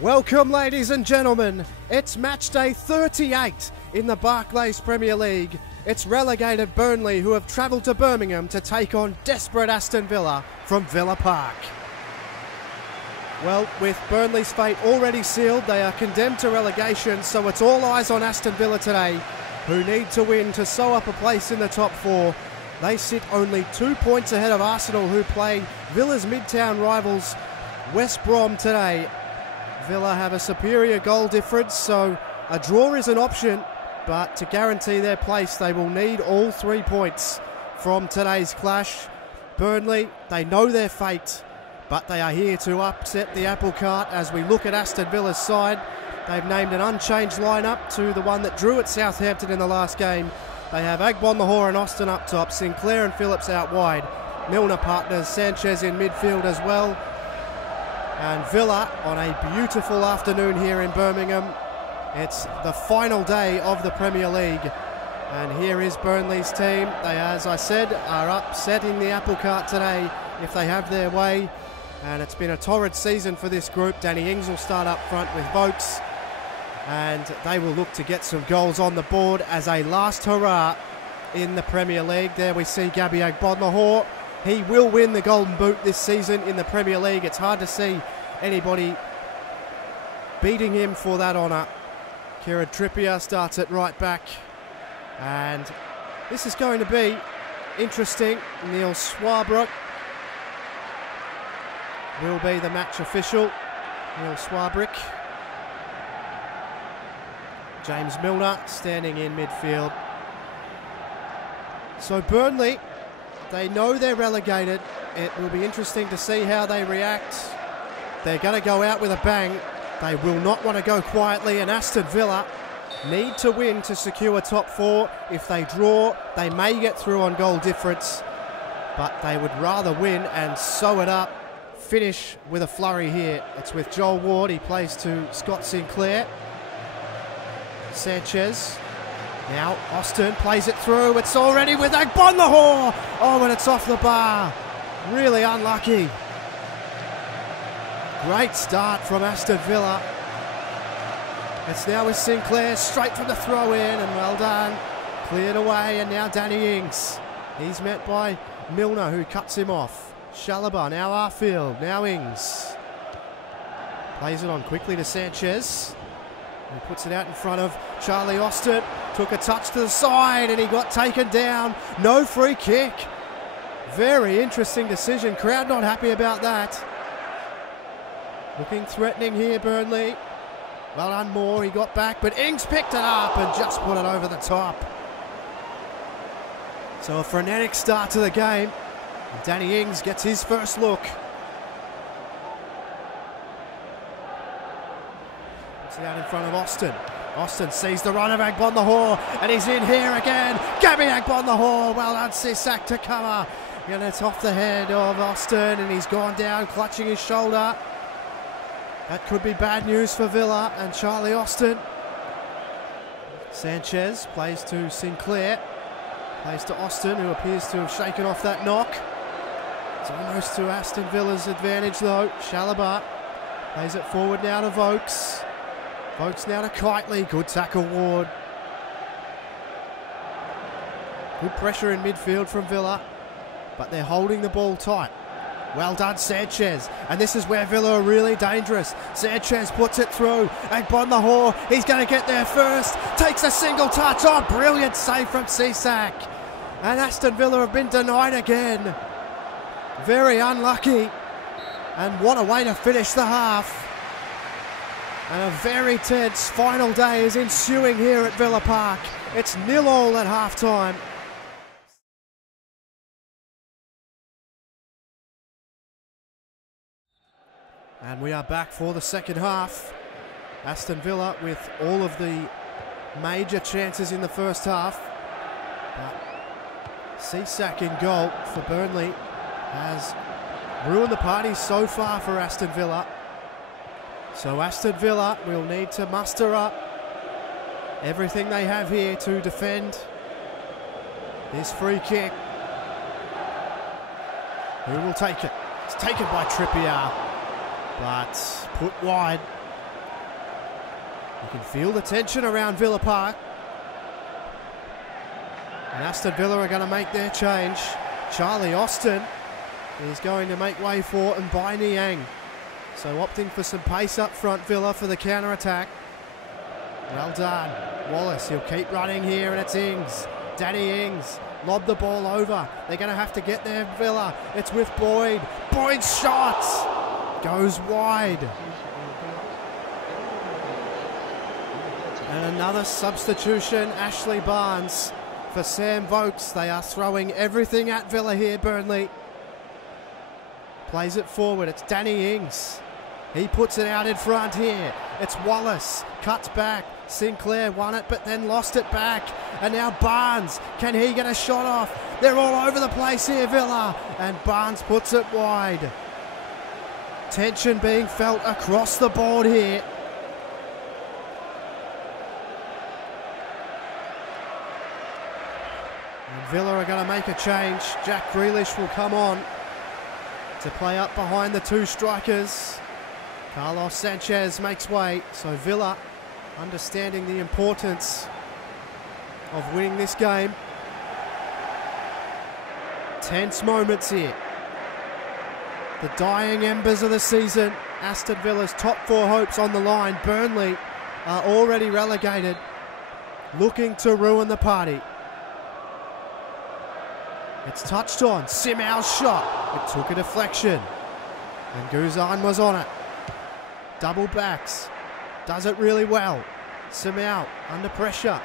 Welcome, ladies and gentlemen. It's match day 38 in the Barclays Premier League. It's relegated Burnley who have travelled to Birmingham to take on desperate Aston Villa from Villa Park. Well, with Burnley's fate already sealed, they are condemned to relegation, so it's all eyes on Aston Villa today, who need to win to sew up a place in the top four. They sit only 2 points ahead of Arsenal, who play Villa's Midtown rivals West Brom today. Villa have a superior goal difference, so a draw is an option, but to guarantee their place, they will need all 3 points from today's clash. Burnley, they know their fate, but they are here to upset the apple cart. As we look at Aston Villa's side, they've named an unchanged lineup to the one that drew at Southampton in the last game. They have Agbonlahor and Aston up top, Sinclair and Phillips out wide, Milner partners, Sanchez in midfield as well. And Villa on a beautiful afternoon here in Birmingham. It's the final day of the Premier League. And here is Burnley's team. They, as I said, are upsetting the apple cart today if they have their way. And it's been a torrid season for this group. Danny Ings will start up front with Vokes. And they will look to get some goals on the board as a last hurrah in the Premier League. There we see Gabby Agbonlahor. He will win the Golden Boot this season in the Premier League. It's hard to see anybody beating him for that honour. Kieran Trippier starts at right back. And this is going to be interesting. Neil Swarbrick will be the match official. Neil Swarbrick. James Milner standing in midfield. So Burnley, they know they're relegated. It will be interesting to see how they react. They're going to go out with a bang. They will not want to go quietly, and Aston Villa need to win to secure top four. If they draw, they may get through on goal difference, but they would rather win and sew it up, finish with a flurry here. It's with Joel Ward. He plays to Scott Sinclair. Sanchez. Now Aston plays it through. It's already with Agbonlahor. Oh, and it's off the bar. Really unlucky. Great start from Aston Villa. It's now with Sinclair, straight from the throw in, and well done. Cleared away, and now Danny Ings. He's met by Milner, who cuts him off. Chalobah, now Arfield, now Ings. Plays it on quickly to Sanchez. He puts it out in front of Charlie Austin. Took a touch to the side and he got taken down. No free kick. Very interesting decision. Crowd not happy about that. Looking threatening here, Burnley. Well done, Moore. He got back, but Ings picked it up and just put it over the top. So a frenetic start to the game. And Danny Ings gets his first look. Out in front of Aston. Aston sees the run of Agbonlahor and he's in here again. Gabby Agbonlahor, well done, Sisak to cover. And it's off the head of Aston and he's gone down clutching his shoulder. That could be bad news for Villa and Charlie Austin. Sanchez plays to Sinclair. Plays to Aston, who appears to have shaken off that knock. It's almost to Aston Villa's advantage though. Chalobah plays it forward now to Vokes. Vokes now to Kitely. Good tackle, Ward. Good pressure in midfield from Villa, but they're holding the ball tight. Well done, Sanchez. And this is where Villa are really dangerous. Sanchez puts it through. Agbonlahor, he's going to get there first. Takes a single touch. Oh, brilliant save from Sisak. And Aston Villa have been denied again. Very unlucky. And what a way to finish the half. And a very tense final day is ensuing here at Villa Park. It's 0-0 at half-time. And we are back for the second half. Aston Villa with all of the major chances in the first half. But Sisak in goal for Burnley has ruined the party so far for Aston Villa. So Aston Villa will need to muster up everything they have here to defend this free kick. Who will take it? It's taken by Trippier, but put wide. You can feel the tension around Villa Park. And Aston Villa are going to make their change. Charlie Austin is going to make way for Mbai Niang. So opting for some pace up front, Villa, for the counter-attack. Well done. Wallace, he'll keep running here, and it's Ings. Danny Ings, lob the ball over. They're going to have to get there, Villa. It's with Boyd. Boyd's shot goes wide. And another substitution, Ashley Barnes for Sam Vokes. They are throwing everything at Villa here, Burnley. Plays it forward, it's Danny Ings. He puts it out in front here. It's Wallace, cuts back. Sinclair won it, but then lost it back. And now Barnes, can he get a shot off? They're all over the place here, Villa. And Barnes puts it wide. Tension being felt across the board here. And Villa are going to make a change. Jack Grealish will come on to play up behind the two strikers. Carlos Sanchez makes way, so Villa understanding the importance of winning this game. Tense moments here. The dying embers of the season. Aston Villa's top four hopes on the line. Burnley are already relegated, looking to ruin the party. It's touched on. Simau's shot. It took a deflection. And Guzan was on it. Double backs. Does it really well. Simau under pressure.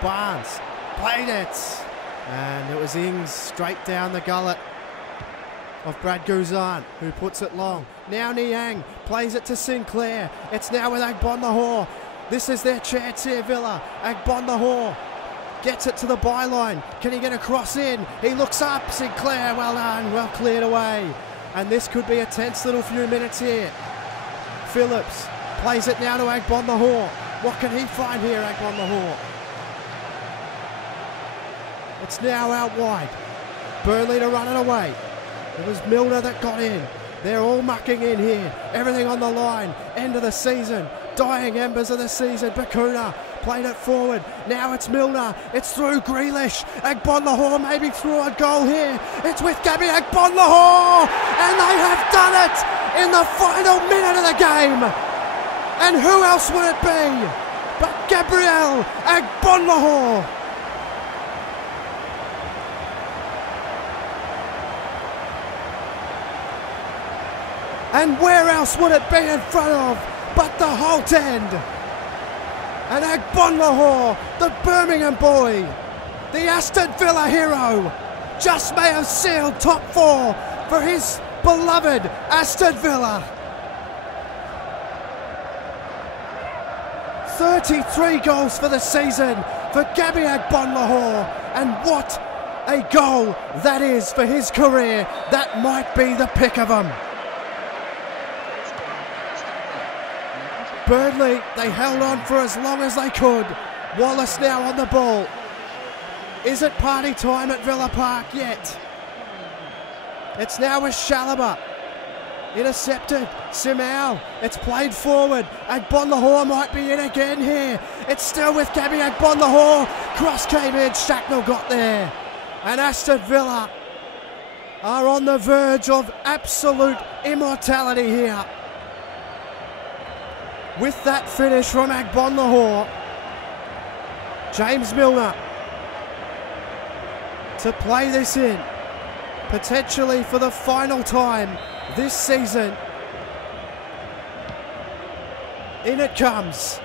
Barnes played it. And it was Ings straight down the gullet of Brad Guzan, who puts it long. Now Niang plays it to Sinclair. It's now with Agbonlahor. This is their chance here, Villa. Agbonlahor gets it to the byline. Can he get a cross in? He looks up. Sinclair, well done, well cleared away. And this could be a tense little few minutes here. Phillips plays it now to Agbonlahor. What can he find here, Agbonlahor? It's now out wide. Burnley to run it away. It was Milner that got in. They're all mucking in here. Everything on the line. End of the season. Dying embers of the season. Bakuna played it forward. Now it's Milner. It's through Grealish. Agbonlahor maybe through a goal here. It's with Gabby Agbonlahor. And they have done it in the final minute of the game. And who else would it be but Gabriel Agbonlahor? And where else would it be in front of but the Holte End? And Agbonlahor, the Birmingham boy, the Aston Villa hero, just may have sealed top four for his beloved Aston Villa. 33 goals for the season for Gabby Agbonlahor, and what a goal that is for his career. That might be the pick of him. Burnley, they held on for as long as they could. Wallace now on the ball. Is it party time at Villa Park yet? It's now with Chalobah. Intercepted. Simau. It's played forward. Agbonlahor might be in again here. It's still with Gabby Agbonlahor. Cross came in. Shacknell got there. And Aston Villa are on the verge of absolute immortality here. With that finish from Agbonlahor. James Milner to play this in, potentially for the final time this season. In it comes.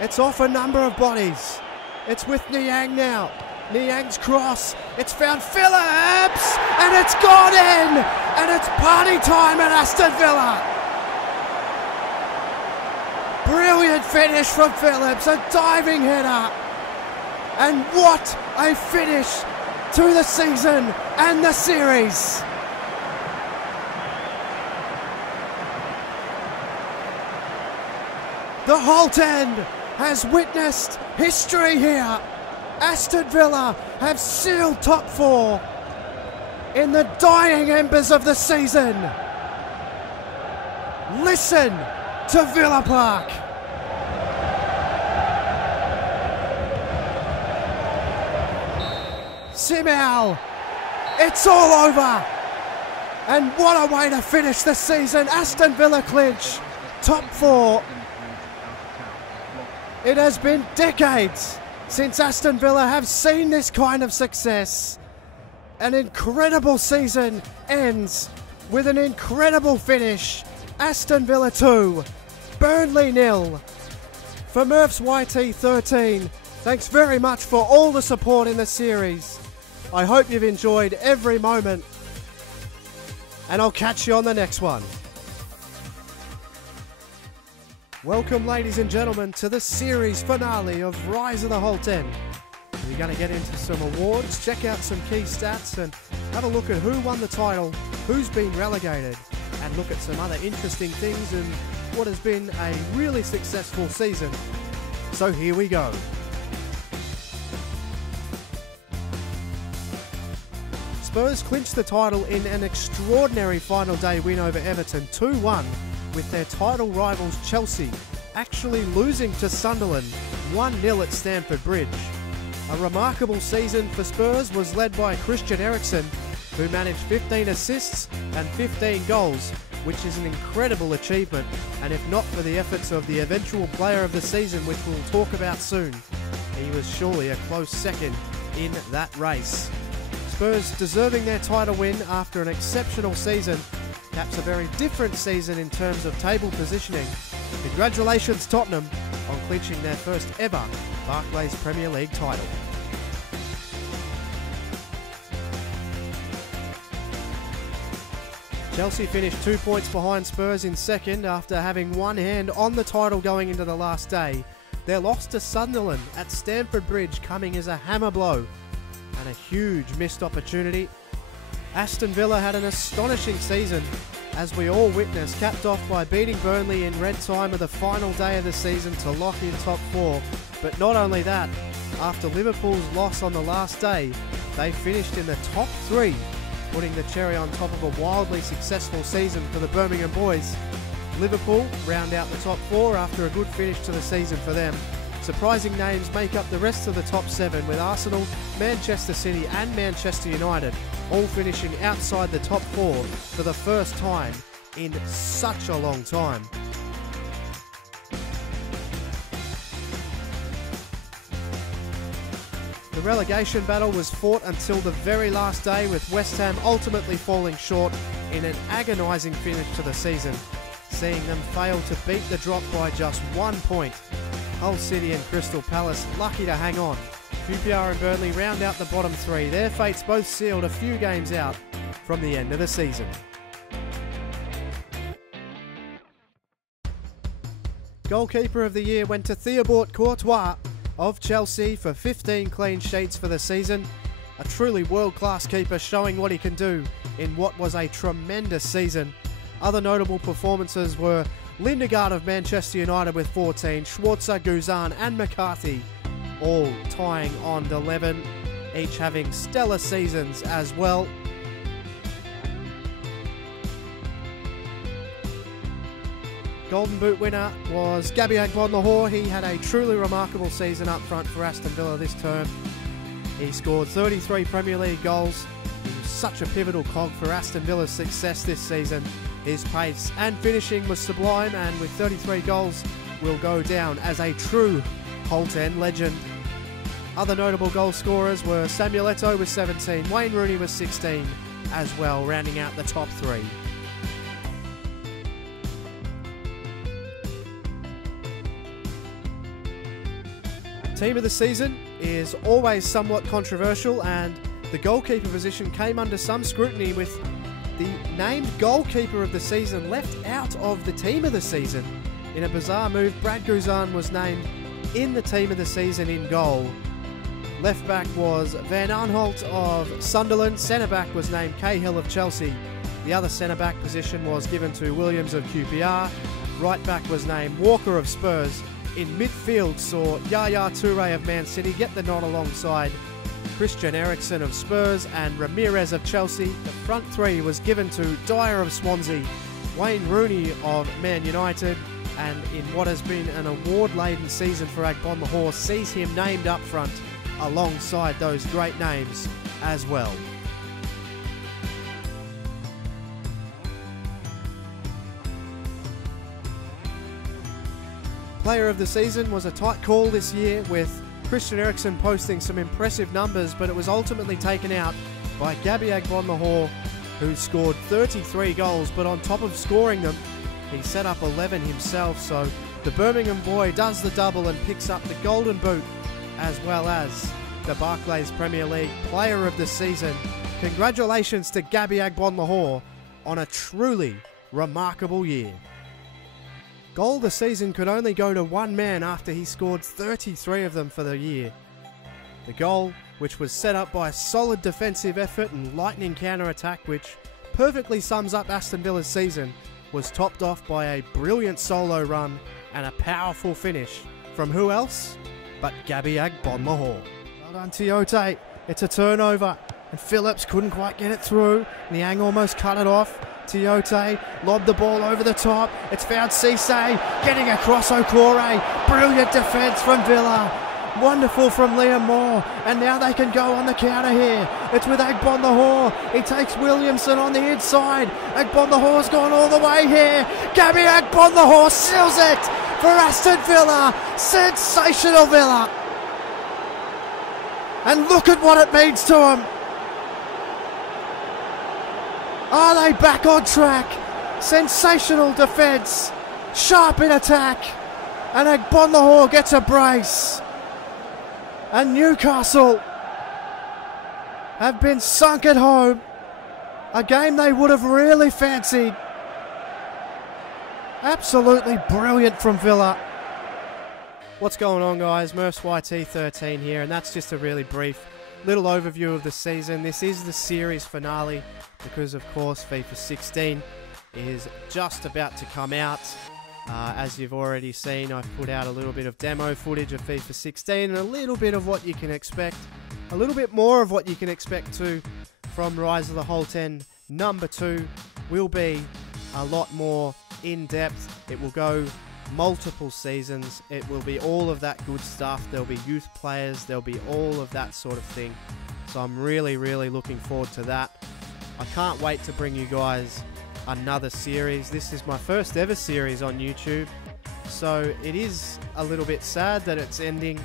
It's off a number of bodies. It's with Niang now. Niang's cross. It's found Phillips, and it's gone in, and it's party time at Aston Villa. Brilliant finish from Phillips, a diving header. And what a finish to the season and the series. The Holte End has witnessed history here. Aston Villa have sealed top four in the dying embers of the season. Listen to Villa Park. Simel, it's all over. And what a way to finish the season. Aston Villa clinch, top 4. It has been decades since Aston Villa have seen this kind of success. An incredible season ends with an incredible finish. Aston Villa 2, Burnley 0. For Murph's YT 13, thanks very much for all the support in the series. I hope you've enjoyed every moment, and I'll catch you on the next one. Welcome, ladies and gentlemen, to the series finale of Rise of the Holte End. We're going to get into some awards, check out some key stats, and have a look at who won the title, who's been relegated, and look at some other interesting things in what has been a really successful season. So here we go. Spurs clinched the title in an extraordinary final day win over Everton 2-1, with their title rivals Chelsea actually losing to Sunderland 1-0 at Stamford Bridge. A remarkable season for Spurs was led by Christian Eriksen, who managed 15 assists and 15 goals, which is an incredible achievement, and if not for the efforts of the eventual player of the season, which we'll talk about soon, he was surely a close second in that race. Spurs deserving their title win after an exceptional season, caps a very different season in terms of table positioning. Congratulations Tottenham on clinching their first ever Barclays Premier League title. Chelsea finished 2 points behind Spurs in second after having one hand on the title going into the last day. Their loss to Sunderland at Stamford Bridge coming as a hammer blow and a huge missed opportunity. Aston Villa had an astonishing season, as we all witnessed, capped off by beating Burnley in red time of the final day of the season to lock in top 4. But not only that, after Liverpool's loss on the last day, they finished in the top 3, putting the cherry on top of a wildly successful season for the Birmingham boys. Liverpool round out the top 4 after a good finish to the season for them. Surprising names make up the rest of the top 7, with Arsenal, Manchester City and Manchester United all finishing outside the top 4 for the first time in such a long time. The relegation battle was fought until the very last day, with West Ham ultimately falling short in an agonising finish to the season, seeing them fail to beat the drop by just 1 point. Hull City and Crystal Palace lucky to hang on. QPR and Burnley round out the bottom 3. Their fates both sealed a few games out from the end of the season. Goalkeeper of the year went to Thibaut Courtois of Chelsea for 15 clean sheets for the season. A truly world-class keeper, showing what he can do in what was a tremendous season. Other notable performances were Lindegaard of Manchester United with 14, Schwarzer, Guzan and McCarthy all tying on 11, each having stellar seasons as well. Golden Boot winner was Gabby Agbonlahor. He had a truly remarkable season up front for Aston Villa this term. He scored 33 Premier League goals. He was such a pivotal cog for Aston Villa's success this season. His pace and finishing was sublime, and with 33 goals will go down as a true Holte End legend. Other notable goal scorers were Samuel Eto'o with 17, Wayne Rooney with 16 as well, rounding out the top 3. Team of the season is always somewhat controversial, and the goalkeeper position came under some scrutiny, with the named goalkeeper of the season left out of the team of the season. In a bizarre move, Brad Guzan was named in the team of the season in goal. Left back was Van Aanholt of Sunderland. Centre back was named Cahill of Chelsea. The other centre back position was given to Williams of QPR. Right back was named Walker of Spurs. In midfield saw Yaya Toure of Man City get the nod alongside Christian Eriksen of Spurs and Ramirez of Chelsea. The front 3 was given to Dyer of Swansea, Wayne Rooney of Man United, and in what has been an award-laden season for Agbonlahor, sees him named up front alongside those great names as well. Player of the season was a tight call this year, with Christian Eriksen posting some impressive numbers, but it was ultimately taken out by Gabby Agbonlahor, who scored 33 goals, but on top of scoring them, he set up 11 himself. So the Birmingham boy does the double and picks up the Golden Boot, as well as the Barclays Premier League Player of the Season. Congratulations to Gabby Agbonlahor on a truly remarkable year. Goal of the season could only go to one man after he scored 33 of them for the year. The goal, which was set up by a solid defensive effort and lightning counter-attack, which perfectly sums up Aston Villa's season, was topped off by a brilliant solo run and a powerful finish from who else but Gabby Agbonlahor. Well done to Holte. It's a turnover and Phillips couldn't quite get it through. Niang almost cut it off. Holte lobbed the ball over the top. It's found Cisse getting across Okore. Brilliant defence from Villa. Wonderful from Liam Moore. And now they can go on the counter here. It's with Agbonlahor. He takes Williamson on the inside. Agbonlahor's gone all the way here. Gabby Agbonlahor seals it for Aston Villa. Sensational Villa. And look at what it means to him. Are they back on track? Sensational defence, sharp in attack, and Agbonlahor gets a brace. And Newcastle have been sunk at home. A game they would have really fancied. Absolutely brilliant from Villa. What's going on, guys? Murph's YT13 here, and that's just a really brief little overview of the season. This is the series finale because, of course, FIFA 16 is just about to come out. As you've already seen, I've put out a little bit of demo footage of FIFA 16 and a little bit of what you can expect, a little bit more of what you can expect too from Rise of the Holte End. Number 2 will be a lot more in-depth. It will go multiple seasons. It will be all of that good stuff. There'll be youth players. There'll be all of that sort of thing. So I'm really, really looking forward to that. I can't wait to bring you guys another series. This is my first ever series on YouTube. So it is a little bit sad that it's ending,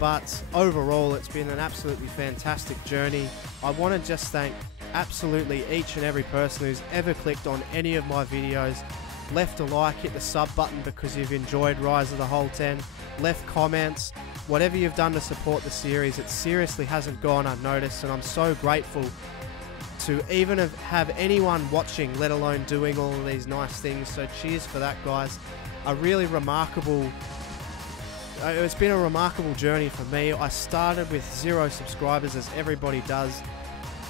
but overall it's been an absolutely fantastic journey. I want to just thank absolutely each and every person who's ever clicked on any of my videos, left a like, hit the sub button because you've enjoyed Rise of the Holte End, left comments, whatever you've done to support the series. It seriously hasn't gone unnoticed, and I'm so grateful to even have anyone watching, let alone doing all of these nice things. So cheers for that, guys. It's been a remarkable journey for me. I started with 0 subscribers, as everybody does.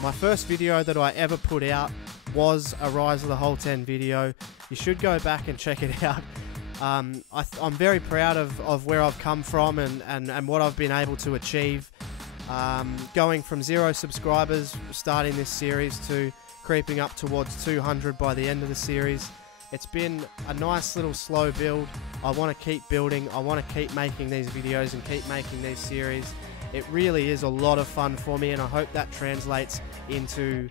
My first video that I ever put out was a Rise of the Holte End video. You should go back and check it out. I'm very proud of where I've come from and what I've been able to achieve. Going from 0 subscribers starting this series to creeping up towards 200 by the end of the series. It's been a nice little slow build. I want to keep building. I want to keep making these videos and keep making these series. It really is a lot of fun for me, and I hope that translates into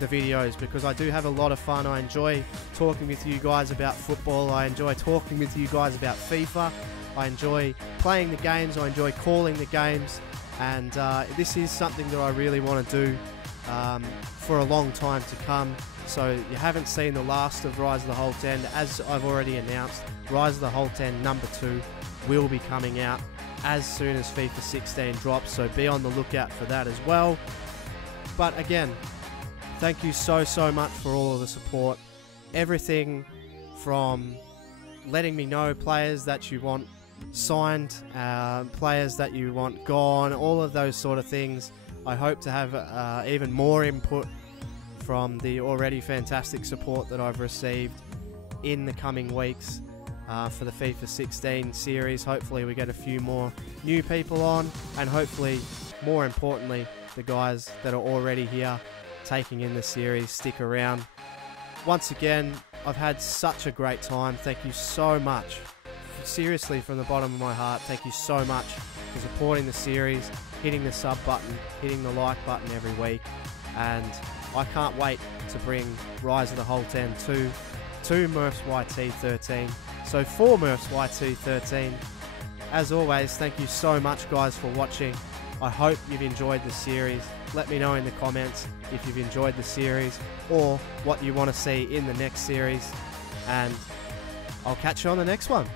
the videos, because I do have a lot of fun. I enjoy talking with you guys about football. I enjoy talking with you guys about FIFA. I enjoy playing the games. I enjoy calling the games. And this is something that I really want to do for a long time to come. So you haven't seen the last of Rise of the Holte End. As I've already announced, Rise of the Holte End number 2 will be coming out as soon as FIFA 16 drops. So be on the lookout for that as well. But again, thank you so much for all of the support. Everything from letting me know players that you want signed, players that you want gone, all of those sort of things. I hope to have even more input from the already fantastic support that I've received in the coming weeks for the FIFA 16 series. Hopefully we get a few more new people on, and hopefully, more importantly, the guys that are already here taking in the series stick around. Once again, I've had such a great time. Thank you so much seriously from the bottom of my heart, thank you so much for supporting the series, hitting the sub button, hitting the like button every week, and I can't wait to bring Rise of the Holte End to Murph's YT13, so 4 Murph's YT13. As always, thank you so much guys for watching. I hope you've enjoyed the series. Let me know in the comments if you've enjoyed the series or what you want to see in the next series, and I'll catch you on the next one.